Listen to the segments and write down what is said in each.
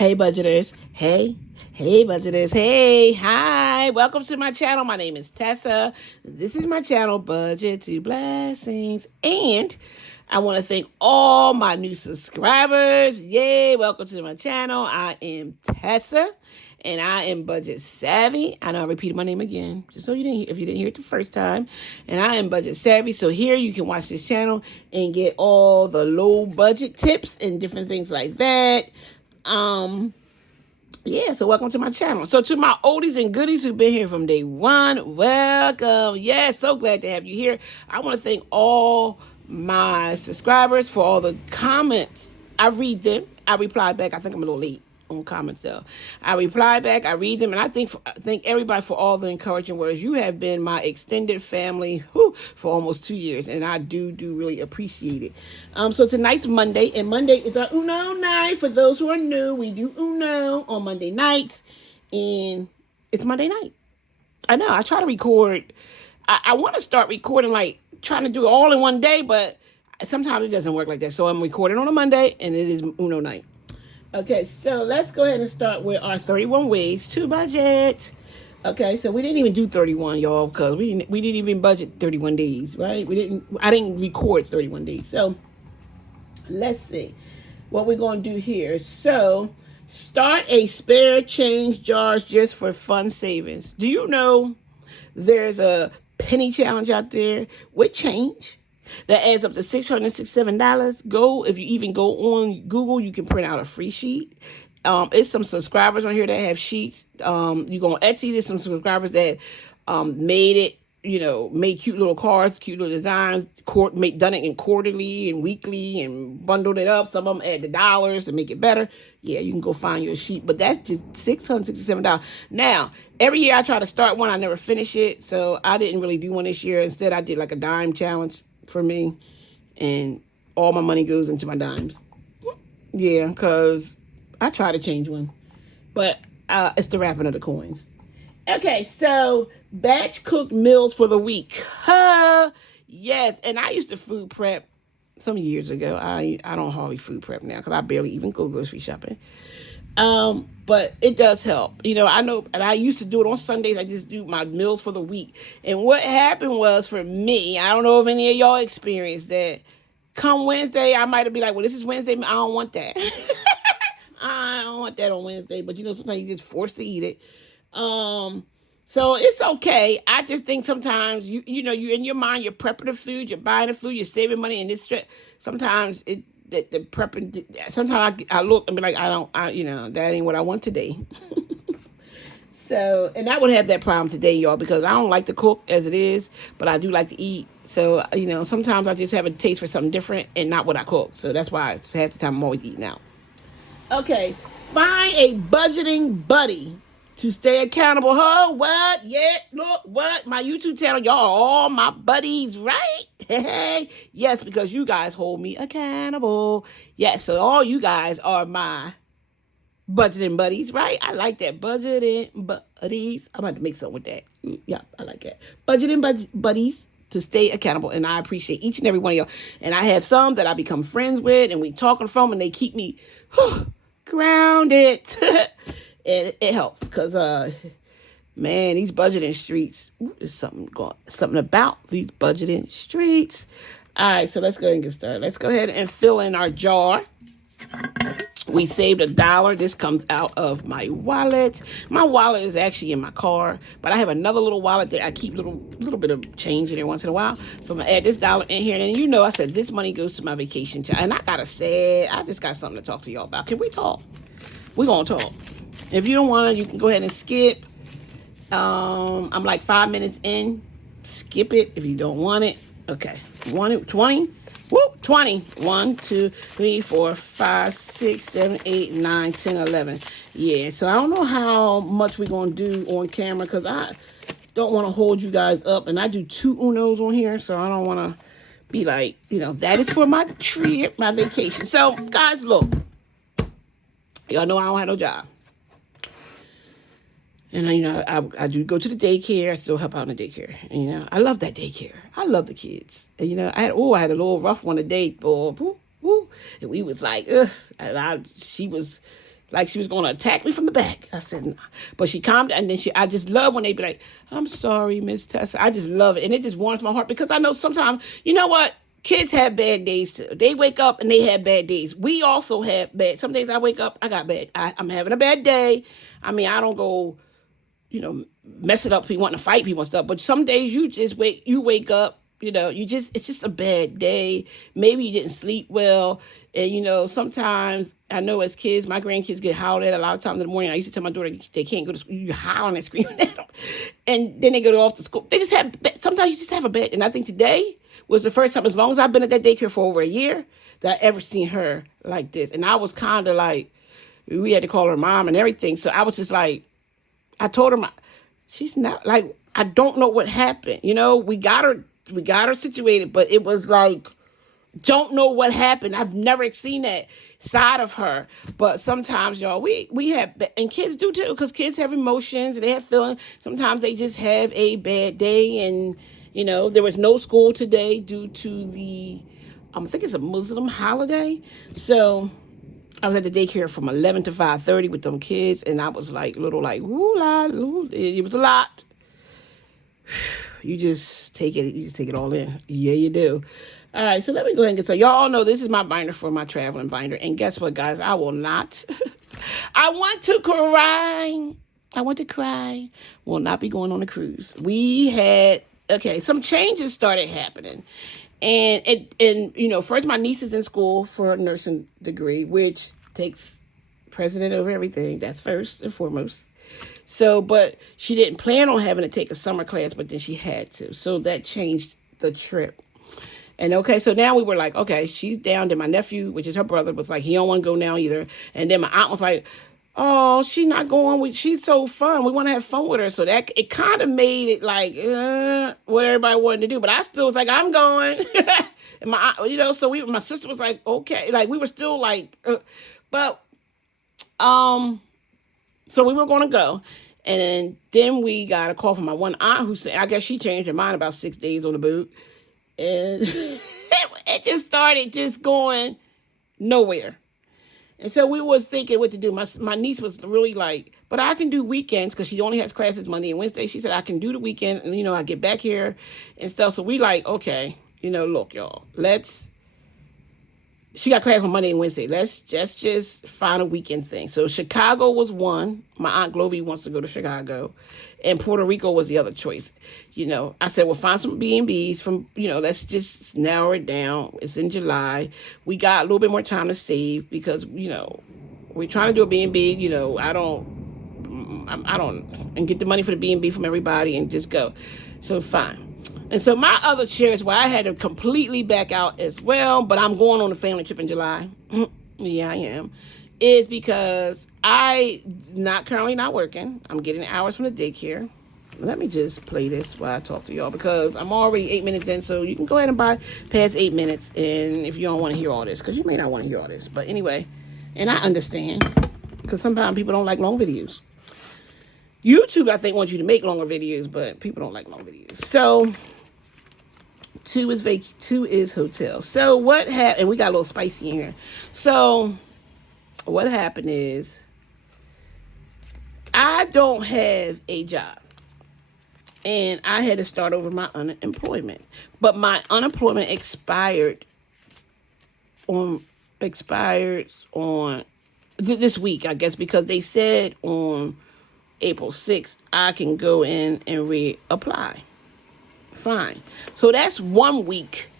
Hey budgeters. Hey budgeters. Hey, hi. Welcome to my channel. My name is Tessa. This is my channel, Budget to Blessings. And I want to thank all my new subscribers. Yay, welcome to my channel. I am Tessa and I am budget savvy. I know I repeated my name again, just so if you didn't hear it the first time. And I am budget savvy, so here you can watch this channel and get all the low budget tips and different things like that. Yeah, so welcome to my channel. So to my oldies and goodies who've been here from day one, welcome. Yes, so glad to have you here. I want to thank all my subscribers for all the comments. I read them. I reply back. I think I'm a little late on comments though. I reply back. I read them, and I thank everybody for all the encouraging words. You have been my extended family for almost 2 years, and I do really appreciate it. So tonight's Monday, and Monday is our Uno night. For those who are new, we do Uno on Monday nights, and it's Monday night. I know. I try to record. I want to start recording, like trying to do it all in one day, but sometimes it doesn't work like that. So I'm recording on a Monday, and it is Uno night. Okay, so let's go ahead and start with our 31 ways to budget. Okay, so we didn't even do 31, y'all, because we didn't even budget 31 days, right? I didn't record 31 days. So let's see what we're going to do here. So start a spare change jar just for fun savings. Do you know there's a penny challenge out there with change that adds up to $667. If you even go on Google, you can print out a free sheet. It's some subscribers on here that have sheets. You go on Etsy, there's some subscribers that made it, made cute little cards, cute little designs, done it in quarterly and weekly and bundled it up. Some of them add the dollars to make it better. Yeah, you can go find your sheet, but that's just $667. Now, every year I try to start one, I never finish it, so I didn't really do one this year. Instead, I did like a dime challenge for me, and all my money goes into my dimes. Yeah, because I try to change one, but it's the wrapping of the coins. Okay, so batch cooked meals for the week. Yes, and I used to food prep some years ago. I don't hardly food prep now because I barely even go grocery shopping. But it does help. I know, and I used to do it on Sundays. I just do my meals for the week. And what happened was, for me, I don't know if any of y'all experienced that. Come Wednesday, I might have been like, well, this is Wednesday. I don't want that. I don't want that on Wednesday. But sometimes you're just forced to eat it. So it's okay. I just think sometimes you in your mind, you're prepping the food, you're buying the food, you're saving money, and sometimes the prepping. Sometimes I look and be like, that ain't what I want today. So, and I would have that problem today, y'all, because I don't like to cook as it is, but I do like to eat. So, sometimes I just have a taste for something different and not what I cook. So that's why half the time I'm always eating out. Okay, find a budgeting buddy to stay accountable. Oh, what? Yeah, look, what? My YouTube channel, y'all are all my buddies, right? Hey, yes, because you guys hold me accountable. Yes, so all you guys are my budgeting buddies, right? I like that. Budgeting buddies. I'm about to make something with that. Yeah, I like that. Budgeting buddies to stay accountable. And I appreciate each and every one of y'all. And I have some that I become friends with and we talking from, and they keep me grounded. And it helps because, man, these budgeting streets, there's something about these budgeting streets. All right, so let's go ahead and get started. Let's go ahead and fill in our jar. We saved $1. This comes out of my wallet. My wallet is actually in my car, but I have another little wallet that I keep little bit of change in there once in a while. So I'm gonna add this $1 in here, and then I said this money goes to my vacation child. And I just got something to talk to y'all about. Can we talk? We're gonna talk. If you don't want to, you can go ahead and skip. I'm like 5 minutes in. Skip it if you don't want it. Okay. 20? Whoop, 20. 1, 2, 3, 4, 5, 6, 7, 8, 9, 10, 11. Yeah, so I don't know how much we're going to do on camera because I don't want to hold you guys up. And I do 2 Unos on here, so I don't want to be like, that is for my trip, my vacation. So, guys, look. Y'all know I don't have no job. And, I do go to the daycare. I still help out in the daycare. And, I love that daycare. I love the kids. And, I had a little rough one today. And we was like, ugh. And she was like she was going to attack me from the back. I said, nah. But she calmed down, and then I just love when they be like, I'm sorry, Miss Tessa. I just love it. And it just warms my heart because I know sometimes, you know what? Kids have bad days too. They wake up and they have bad days. We also have bad. Some days I wake up, I got bad. I'm having a bad day. I mean, I don't go, mess it up. People want to fight people and stuff. But some days you wake up, it's just a bad day. Maybe you didn't sleep well. And, sometimes I know as kids, my grandkids get howled at a lot of times in the morning. I used to tell my daughter they can't go to school. You're howling and screaming at them. And then they go off to school. Sometimes you just have a bad. And I think today was the first time, as long as I've been at that daycare for over a year, that I ever seen her like this. And I was kind of like, we had to call her mom and everything. So I was just like, I told her, she's not like, I don't know what happened. We got her situated, but it was like, don't know what happened. I've never seen that side of her. But sometimes, y'all, we have, and kids do too, because kids have emotions and they have feelings. Sometimes they just have a bad day. And, there was no school today due to the, I think it's a Muslim holiday. So I was at the daycare from 11 to 5:30 with them kids. And I was like, ooh, la, ooh. It was a lot. You just take it all in. Yeah, you do. All right, so let me go ahead and so y'all all know this is my binder for my traveling binder. And guess what, guys? I will not. I want to cry. Will not be going on a cruise. Some changes started happening. And first my niece is in school for a nursing degree, which takes precedent over everything. That's first and foremost. So, but she didn't plan on having to take a summer class, but then she had to. So that changed the trip. And so now we were like, okay, she's down. Then my nephew, which is her brother, was like, he don't want to go now either. And then my aunt was like, oh, she's not going. She's so fun. We want to have fun with her. So that it kind of made it like what everybody wanted to do. But I still was like, I'm going. And my aunt, so my sister was like, okay, like we were still like, but so we were going to go. And then we got a call from my one aunt who said, I guess she changed her mind about 6 days on the boat. And it just started just going nowhere. And so we was thinking what to do. My niece was really like, but I can do weekends because she only has classes Monday and Wednesday. She said, I can do the weekend and, I get back here and stuff. So we like, okay, look, y'all, she got class on Monday and Wednesday. Let's just find a weekend thing. So Chicago was one. My Aunt Glovey wants to go to Chicago. And Puerto Rico was the other choice. I said, well, find some B&Bs from, let's just narrow it down. It's in July. We got a little bit more time to save because, we're trying to do a B&B. I don't, and get the money for the B&B from everybody and just go. So fine. And so my other choice, where I had to completely back out as well, but I'm going on a family trip in July. Yeah, I am. Is because currently not working. I'm getting hours from the daycare. Let me just play this while I talk to y'all because I'm already 8 minutes in, so you can go ahead and buy past 8 minutes. And if you don't want to hear all this, because you may not want to hear all this, but anyway, and I understand because sometimes people don't like long videos. YouTube, I think, wants you to make longer videos, but people don't like long videos. So 2 is hotel. So what happened? And we got a little spicy in here. So what happened is I don't have a job. And I had to start over my unemployment. But my unemployment expired on this week, I guess, because they said on April 6th, I can go in and reapply. Fine. So that's 1 week.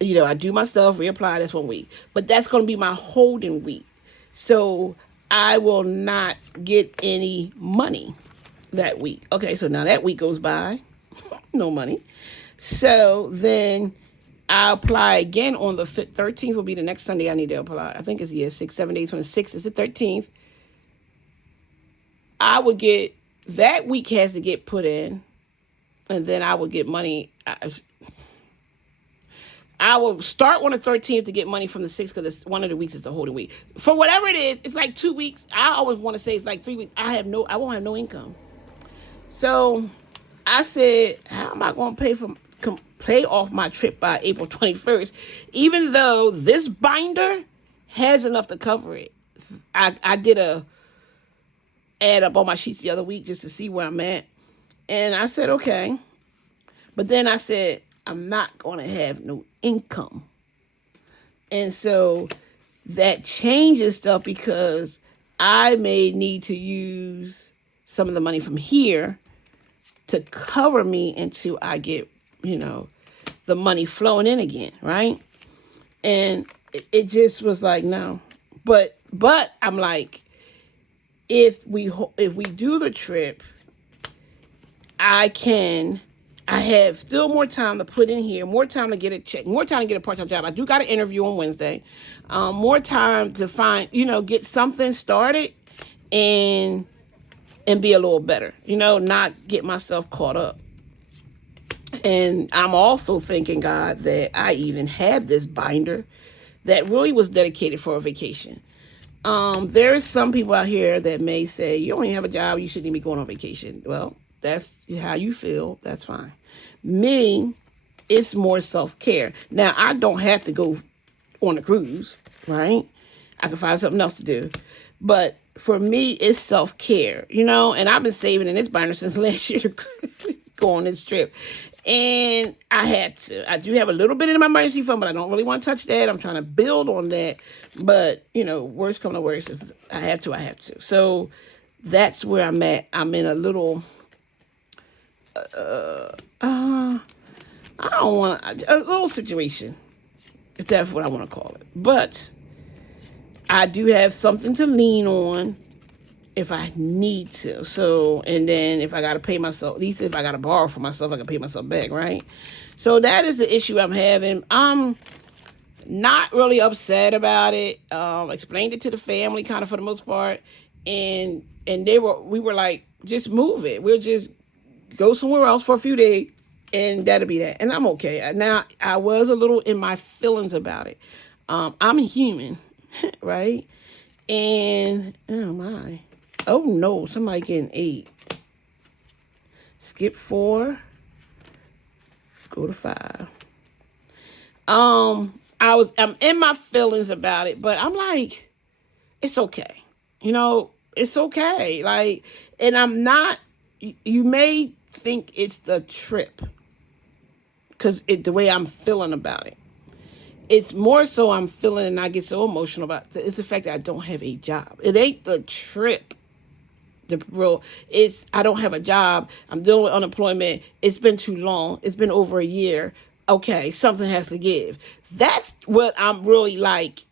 I do my stuff, reapply, that's 1 week. But that's going to be my holding week. So I will not get any money that week. Okay, so now that week goes by. No money. So then I apply again on the 13th will be the next Sunday I need to apply. I think it's 6, 7 days from the 6th is the 13th. I would get, that week has to get put in, and then I would get money. I will start on the 13th to get money from the 6th because one of the weeks is the holding week. For whatever it is, it's like 2 weeks. I always want to say it's like 3 weeks. I won't have no income. So I said, how am I going to pay off my trip by April 21st, even though this binder has enough to cover it? I did a add up all my sheets the other week just to see where I'm at. And I said, okay. But then I said, I'm not going to have no income. And so that changes stuff because I may need to use some of the money from here to cover me until I get, the money flowing in again, right? And it just was like, no. But I'm like, if we do the trip, I have still more time to put in here, more time to get a check, more time to get a part-time job. I do got an interview on Wednesday. More time to find, get something started and be a little better, not get myself caught up. And I'm also thanking God that I even had this binder that really was dedicated for a vacation. There is some people out here that may say, you don't even have a job, you shouldn't even be going on vacation. Well, that's how you feel. That's fine. Me, it's more self-care. Now, I don't have to go on a cruise, right? I can find something else to do. But for me, it's self-care, and I've been saving in this binder since last year to go on this trip. And I had to. I do have a little bit in my emergency fund, but I don't really want to touch that. I'm trying to build on that. But, worst come to worst, is I have to. So that's where I'm at. I'm in a little, I don't want a little situation, if that's what I want to call it. But I do have something to lean on if I need to. So, and then if I got to pay myself, at least if I got to borrow for myself, I can pay myself back, right? So that is the issue I'm having. I'm not really upset about it. Explained it to the family kind of for the most part. And we were like, just move it. We'll just go somewhere else for a few days and that'll be that. And I'm okay. Now, I was a little in my feelings about it. I'm human, right? And, oh my. Oh no, somebody getting 8. Skip 4. Go to 5. I'm in my feelings about it, but I'm like, it's okay. It's okay. Like, and I'm not, you may think it's the trip because the way I'm feeling about it. It's more so I'm feeling and I get so emotional about it. It's the fact that I don't have a job. It ain't the trip. I don't have a job. I'm dealing with unemployment. It's been too long. It's been over a year. Okay, something has to give. That's what I'm really like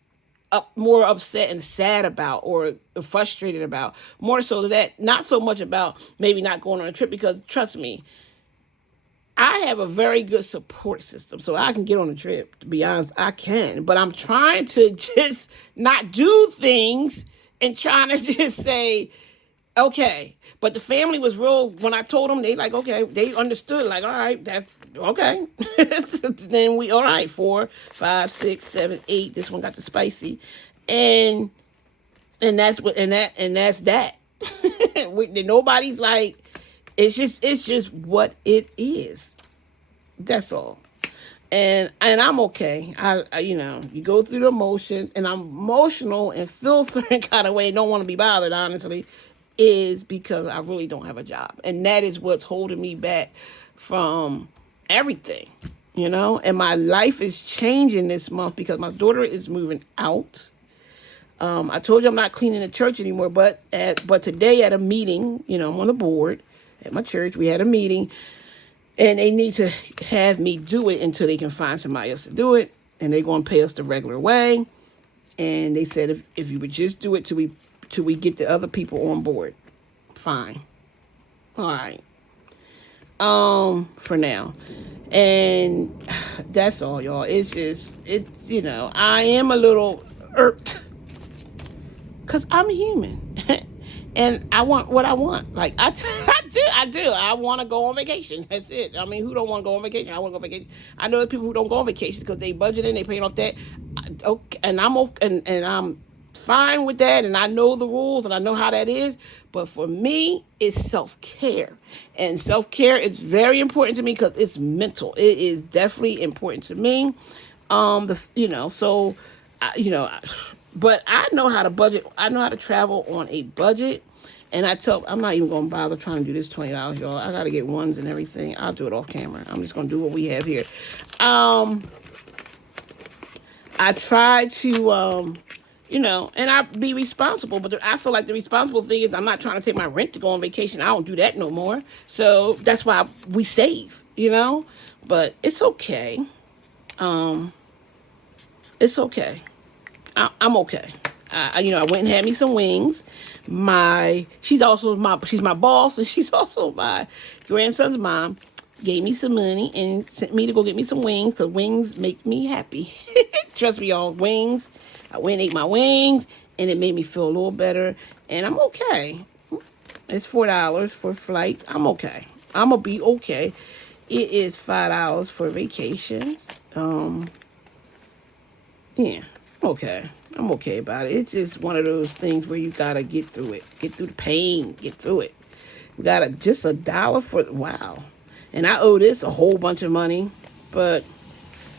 more upset and sad about or frustrated about. More so that, not so much about maybe not going on a trip, because trust me, I have a very good support system. So I can get on a trip, to be honest, I can. But I'm trying to just not do things and trying to just say, okay. But the family was real, when I told them, they like, okay, they understood, like, all right, that's okay. Then all right, 4, 5, 6, 7, 8. This one got the spicy. And that's that. Nobody's like, it's just what it is. That's all. And I'm okay. I you go through the emotions, and I'm emotional and feel certain kind of way, don't want to be bothered, honestly, is because I really don't have a job. And that is what's holding me back from everything, and my life is changing this month because my daughter is moving out. I told you I'm not cleaning the church anymore, but today at a meeting, I'm on the board at my church. We had a meeting, and they need to have me do it until they can find somebody else to do it, and they're going to pay us the regular way. And they said if you would just do it till we get the other people on board, fine. All right. For now. And that's all, y'all. It's just, I am a little irked because I'm human. And I want what I want. Like, I do. I want to go on vacation. That's it. I mean, who don't want to go on vacation? I want to go on vacation. I know there's people who don't go on vacation because they budgeting, they paying off that. Okay, and I'm okay, and I'm fine with that, and I know the rules, and I know how that is. But for me, it's self-care, and self-care is very important to me because it's mental. It is definitely important to me. But I know how to budget. I know how to travel on a budget. And I'm not even going to bother trying to do this $20, y'all. I got to get ones and everything. I'll do it off camera. I'm just going to do what we have here. I try to, and I be responsible. But I feel like the responsible thing is I'm not trying to take my rent to go on vacation. I don't do that no more. So that's why we save, But it's okay. It's okay. I'm okay. I went and had me some wings. She's my boss, and she's also my grandson's mom. Gave me some money and sent me to go get me some wings, because wings make me happy. Trust me, y'all, wings. I went and ate my wings, and it made me feel a little better, and I'm okay. It's $4 for flights. I'm okay. I'm gonna be okay. It is $5 for vacations. Yeah, okay. I'm okay about it. It's just one of those things where you gotta get through it. Get through the pain. Get through it. We got just $1 for, wow. And I owe this a whole bunch of money, but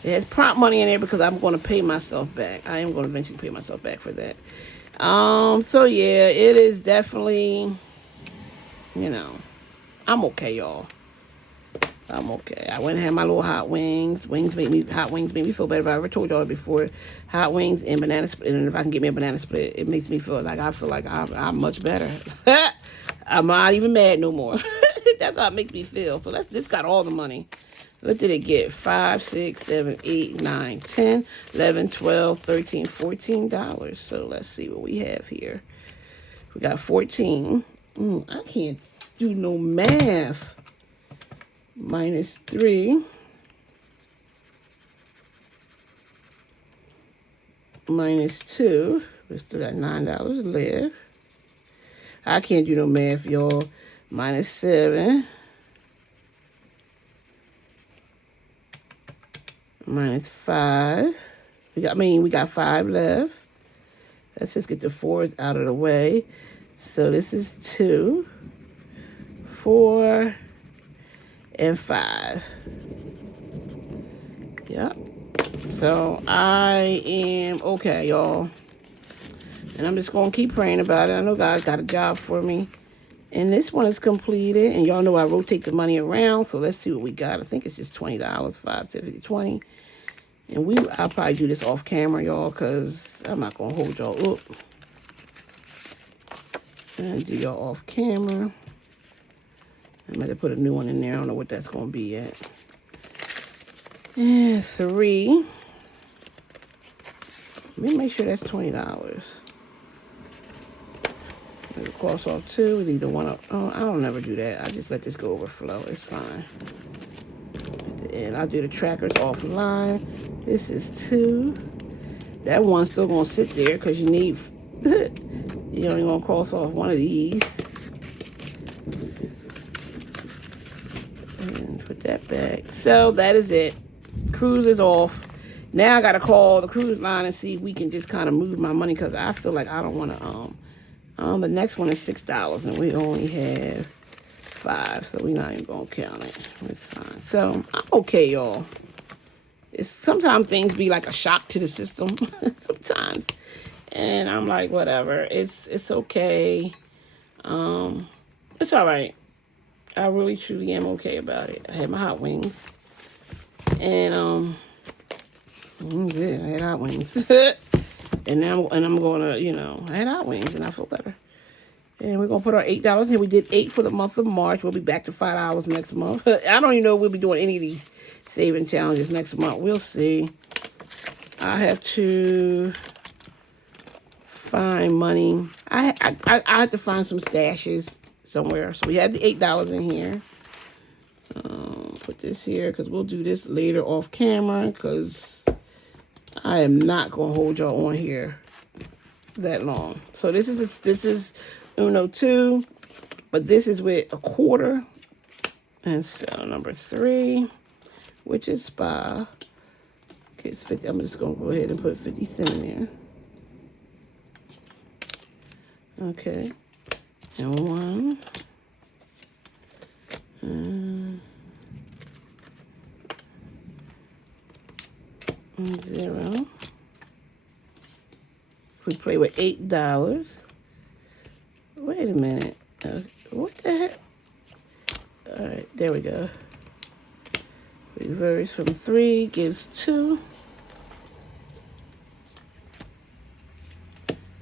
it has prompt money in there because I'm going to pay myself back. I am going to eventually pay myself back for that. So yeah, it is definitely, I'm okay, y'all. I'm okay. I went and had my little hot wings. Hot wings make me feel better. If I ever told y'all before, hot wings and banana split. And if I can get me a banana split, it makes me feel like I'm much better. I'm not even mad no more. That's how it makes me feel. So this got all the money. What did it get? 5, 6, 7, 8, 9, 10, 11, 12, 13, $14. So let's see what we have here. We got 14. I can't do no math. Minus 3. Minus 2. We still got $9 left. I can't do no math, y'all. Minus 7. Minus 5. We got 5 left. Let's just get the 4s out of the way. So this is 2, 4, and 5. Yep. So I am okay, y'all. And I'm just going to keep praying about it. I know God's got a job for me. And this one is completed. And y'all know I rotate the money around. So let's see what we got. I think it's just $20. 5, 10, 50, 20. And I'll probably do this off camera, y'all, because I'm not going to hold y'all up. And do y'all off camera. I'm going to put a new one in there. I don't know what that's going to be yet. And 3. Let me make sure that's $20. Maybe cross off 2. Leave the one up. Oh, I don't never do that. I just let this go overflow. It's fine. At the end, I'll do the trackers offline. This is 2. That one's still going to sit there because you need... You're only going to cross off one of these. And put that back. So that is it. Cruise is off. Now I got to call the cruise line and see if we can just kind of move my money, because I feel like I don't want to... the next one is $6 and we only have 5, so we're not even going to count it. It's fine. So I'm okay, y'all. Sometimes things be like a shock to the system. Sometimes. And I'm like, whatever. It's okay. It's all right. I really truly am okay about it. I had my hot wings. And I had hot wings. and I'm gonna, I had hot wings and I feel better. And we're gonna put our $8 here. We did 8 for the month of March. We'll be back to $5 next month. I don't even know if we'll be doing any of these saving challenges next month. We'll see. I have to find money. I have to find some stashes somewhere. So we had the $8 in here. Put this here because we'll do this later off camera, because I am not gonna hold y'all on here that long. So this is Uno 2, but this is with a quarter. And so number 3, which is spa. Okay, it's 50. I'm just gonna go ahead and put 50 cents in there. Okay, and 1, and 0, We play with $8. Wait a minute. What the heck? All right, there we go. Reverse from 3 gives 2.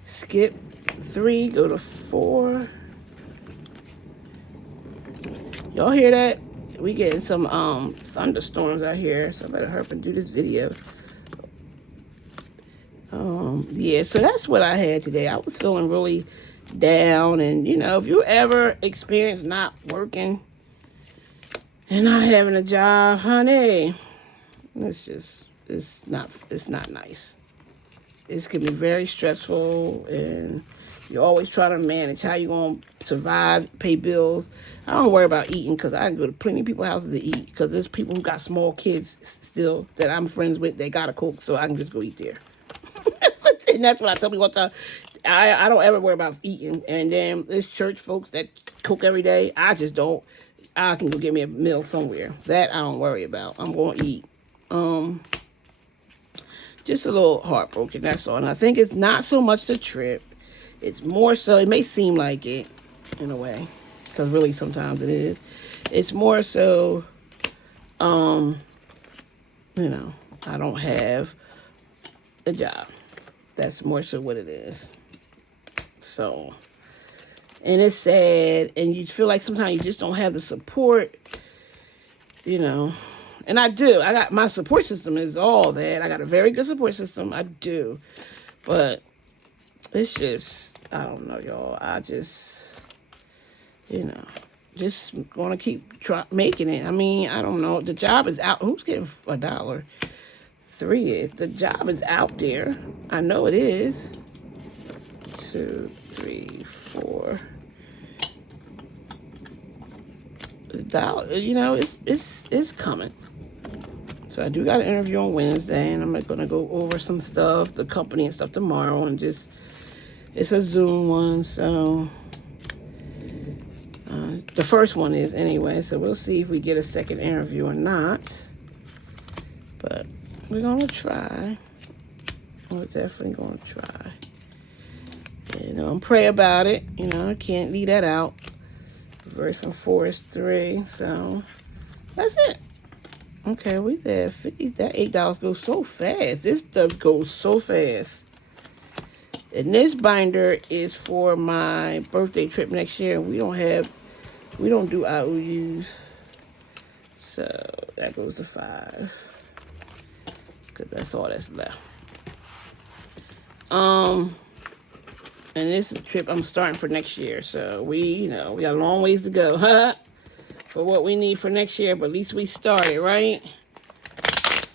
Skip 3, go to 4. Y'all hear that? We getting some thunderstorms out here, so I better hurry up and do this video. Yeah, so that's what I had today. I was feeling really down, and you know, if you ever experience not working and not having a job, honey, it's not nice. It can be very stressful, and you're always trying to manage how you're going to survive, pay bills. I don't worry about eating because I can go to plenty of people's houses to eat, because there's people who got small kids still that I'm friends with. They got to cook, so I can just go eat there. And that's what I tell people all the time. I don't ever worry about eating. And then there's church folks that cook every day. I just don't. I can go get me a meal somewhere. That I don't worry about. I'm going to eat. Just a little heartbroken, that's all. And I think it's not so much the trip. It's more so, it may seem like it in a way, because really sometimes it is. It's more so, you know, I don't have a job. That's more so what it is. So, and it's sad, and you feel like sometimes you just don't have the support, you know. And I do. I got, my support system is all that. I got a very good support system. I do. But it's just, I don't know, y'all. I just, you know, just going to keep making it. I mean, I don't know. The job is out. Who's getting $1? 3 is. The job is out there. I know it is. 2, 3, 4. The dollar, you know, it's coming. So I do got an interview on Wednesday, and I'm going to go over some stuff, the company and stuff tomorrow, and just, it's a Zoom one, so the first one is anyway, so we'll see if we get a second interview or not, but we're going to try. We're definitely going to try. You know, and pray about it. You know, I can't leave that out. Verse from 4 is 3, so that's it. Okay, we there. 50. That $8 goes so fast. This does go so fast. And this binder is for my birthday trip next year. We don't do IOUs. So that goes to 5. Because that's all that's left. And this is a trip I'm starting for next year. So we got a long ways to go, huh? For what we need for next year, but at least we started, right?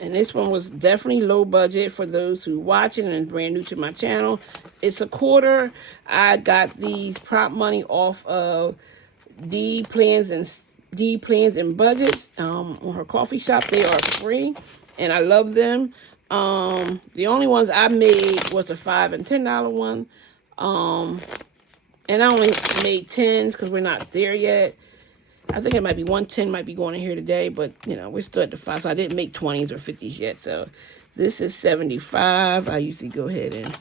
And this one was definitely low budget for those who watching and brand new to my channel. It's $0.25. I got these prop money off of D Plans and Budgets on her coffee shop. They are free, and I love them. The only ones I made was a $5 and $10 one. And I only made 10s because we're not there yet. I think it might be 110 might be going in here today, but you know, we're still at the 5, so I didn't make 20s or 50s yet. So this is 75. I usually go ahead and,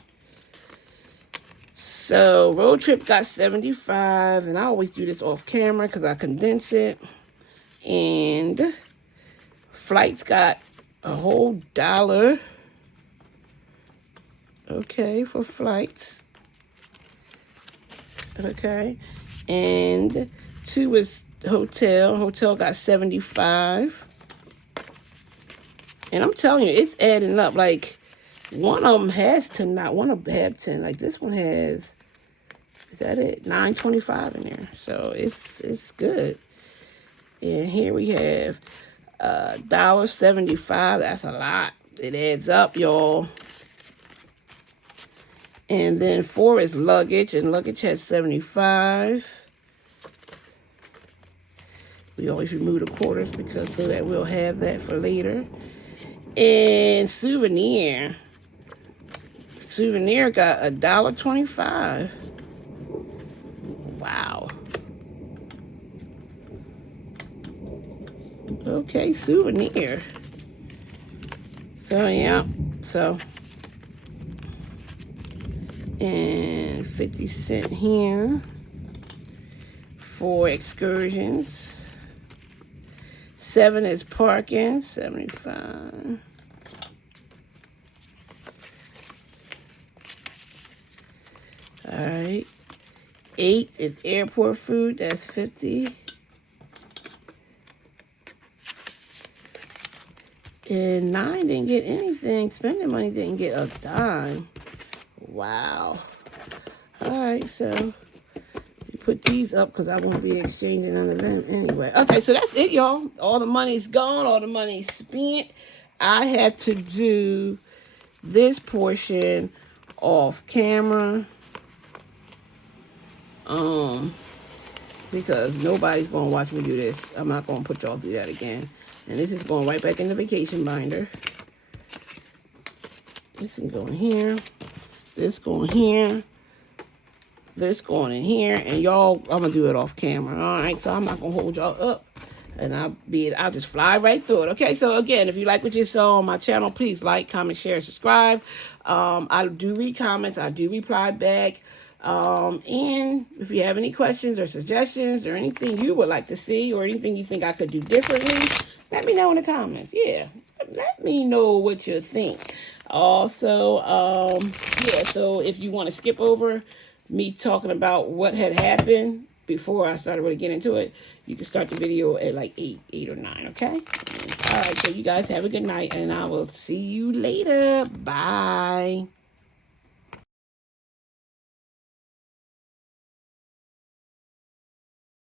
so road trip got 75, and I always do this off camera because I condense it. And flights got a whole $1. Okay, for flights. Okay, and 2 is hotel. Hotel got 75. And I'm telling you, it's adding up. Like, one of them has 10, not one of them have 10. Like, this one has, is that it? $9.25 in there. So it's good. And here we have $1.75. That's a lot. It adds up, y'all. And then 4 is luggage, and luggage has 75. We always remove the quarters because so that we'll have that for later. And souvenir got $1.25. Wow. Okay, souvenir. So yeah, so And 50 cents here for excursions. 7 is parking, 75. All right. 8 is airport food, that's 50. And 9 didn't get anything. Spending money didn't get a dime. Wow. All right, so you put these up because I won't be exchanging none of them anyway. Okay, so that's it, y'all. All the money's gone. All the money's spent. I have to do this portion off camera. Because nobody's going to watch me do this. I'm not going to put y'all through that again. And this is going right back in the vacation binder. This can go in here. This going here. This going in here. And y'all, I'm going to do it off camera. All right, so I'm not going to hold y'all up. And I'll just fly right through it. Okay, so again, if you like what you saw on my channel, please like, comment, share, subscribe. I do read comments. I do reply back. And if you have any questions or suggestions or anything you would like to see or anything you think I could do differently, let me know in the comments. Yeah, let me know what you think. Also, yeah, so if you want to skip over me talking about what had happened before I started really getting into it, you can start the video at like 8 or 9, okay? All right, so you guys have a good night, and I will see you later. Bye.